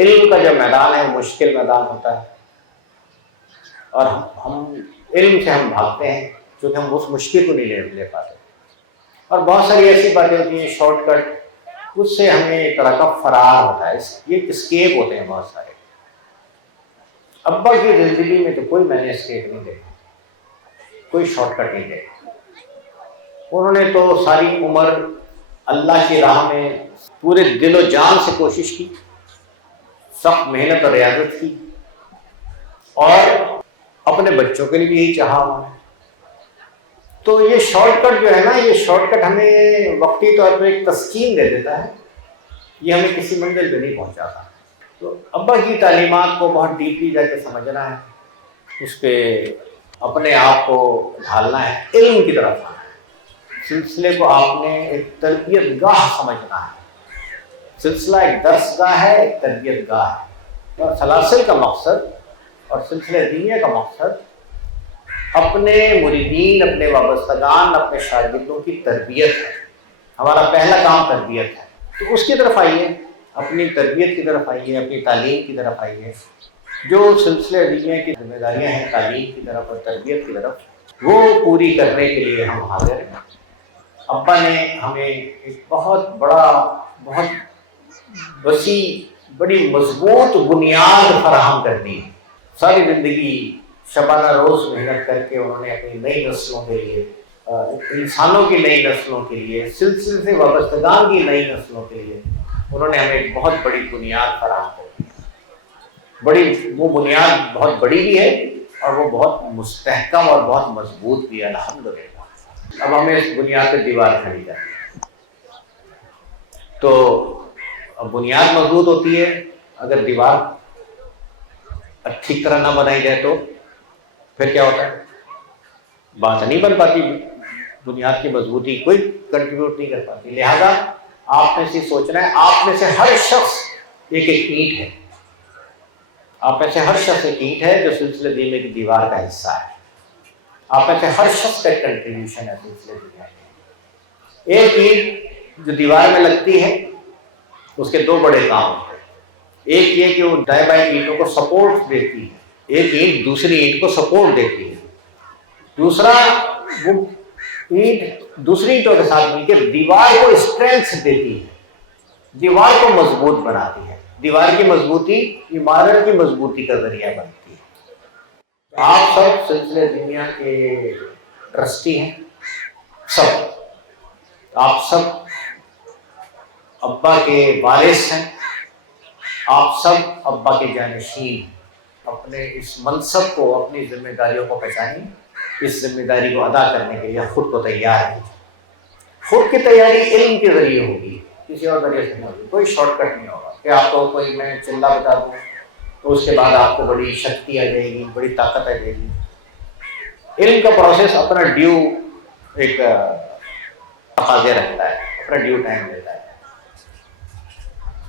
علم کا جو میدان ہے وہ مشکل میدان ہوتا ہے، اور ہم علم سے ہم بھاگتے ہیں کیونکہ ہم اس مشکل کو نہیں لے پاتے، اور بہت ساری ایسی باتیں ہوتی ہیں شارٹ کٹ، اس سے ہمیں ایک طرح کا فرار ہوتا ہے، یہ اسکیپ ہوتے ہیں بہت سارے۔ ابا کی زندگی میں تو کوئی میں نے اسکیپ نہیں دیکھا، کوئی شارٹ کٹ نہیں دیکھا۔ انہوں نے تو ساری عمر اللہ کی راہ میں پورے دل و جان سے کوشش کی، سخت محنت اور ریاضت کی، اور اپنے بچوں کے لیے بھی یہی چاہا انہوں نے۔ تو یہ شارٹ کٹ جو ہے نا، یہ شارٹ کٹ ہمیں وقتی طور پہ ایک تسکین دے دیتا ہے، یہ ہمیں کسی منزل پہ نہیں پہنچاتا۔ تو ابا کی تعلیمات کو بہت ڈیپلی جا کے سمجھنا ہے، اس پہ اپنے آپ کو ڈھالنا ہے، علم کی طرف آنا ہے۔ سلسلے کو آپ نے ایک تربیت گاہ سمجھنا ہے، سلسلہ ایک درس گاہ ہے، ایک تربیت گاہ ہے، اور سلاسل کا مقصد اور سلسلہ دینیہ کا مقصد اپنے مریدین، اپنے وابستگان، اپنے شاگردوں کی تربیت ہے۔ ہمارا پہلا کام تربیت ہے، تو اس کی طرف آئیے، اپنی تربیت کی طرف آئیے، اپنی تعلیم کی طرف آئیے۔ جو سلسلہ دینیہ کی ذمہ داریاں ہیں تعلیم کی طرف اور تربیت کی طرف، وہ پوری کرنے کے لیے ہم حاضر ہیں۔ ابا نے ہمیں ایک بہت بڑا، بہت وسیع، بڑی مضبوط بنیاد فراہم کر دی۔ ساری زندگی شبانہ روز محنت کر کے انہوں نے اپنی نئی نسلوں کے لیے، انسانوں کی نئی نسلوں کے لیے، سلسلے سے وابستگان کی نئی نسلوں کے لیے انہوں نے ہمیں ایک بہت بڑی بنیاد فراہم کر دی۔ وہ بنیاد بہت بڑی بھی ہے اور وہ بہت مستحکم اور بہت مضبوط بھی ہے، الحمدللہ۔ اب ہمیں اس بنیاد پہ دیوار کھڑی کرنی ہے۔ تو اب بنیاد مضبوط ہوتی ہے، اگر دیوار اچھی طرح نہ بنائی جائے تو پھر کیا ہوتا ہے؟ بات نہیں بن پاتی، بنیاد کی مضبوطی کوئی کنٹریبیوٹ نہیں کر پاتی۔ لہذا آپ نے سے سوچنا ہے، آپ میں سے ہر شخص ایک اینٹ ہے، آپ میں سے ہر شخص ایک اینٹ ہے جو سلسلہ دینیہ کی دیوار کا حصہ ہے۔ آپ میں سے ہر شخص کا ایک کنٹریبیوشن ہے سلسلہ دینیہ کا۔ ایک اینٹ جو دیوار میں لگتی ہے اس کے دو بڑے کام ہیں۔ ایک یہ کہ وہ دائیں بائیں اینٹوں کو سپورٹ دیتی ہے، ایک اینٹ دوسری اینٹ کو سپورٹ دیتی ہے۔ دوسرا، وہ اینٹ دوسری اینٹوں کے ساتھ مل کے دیوار کو اسٹرینتھ دیتی ہے، دیوار کو مضبوط بناتی ہے۔ دیوار کی مضبوطی عمارت کی مضبوطی کا ذریعہ بنتی ہے۔ آپ سب سلسلہ دینیہ کے ٹرسٹی ہیں، سب آپ سب ابا کے وارث ہیں، آپ سب ابا کے جانشین۔ اپنے اس منصب کو، اپنی ذمہ داریوں کو پہچانیں، اس ذمہ داری کو ادا کرنے کے لیے خود کو تیار کیجیے۔ خود کی تیاری علم کے ذریعے ہوگی، کسی اور ذریعے سے نہیں ہوگی، کوئی شارٹ کٹ نہیں ہوگا کہ آپ کو کوئی میں چلہ بتا دوں تو اس کے بعد آپ کو بڑی شکتی آ جائے گی، بڑی طاقت آ جائے گی۔ علم کا پروسیس اپنا ڈیو ایک تقاضے رکھتا ہے، اپنا ڈیو ٹائم لیتا ہے۔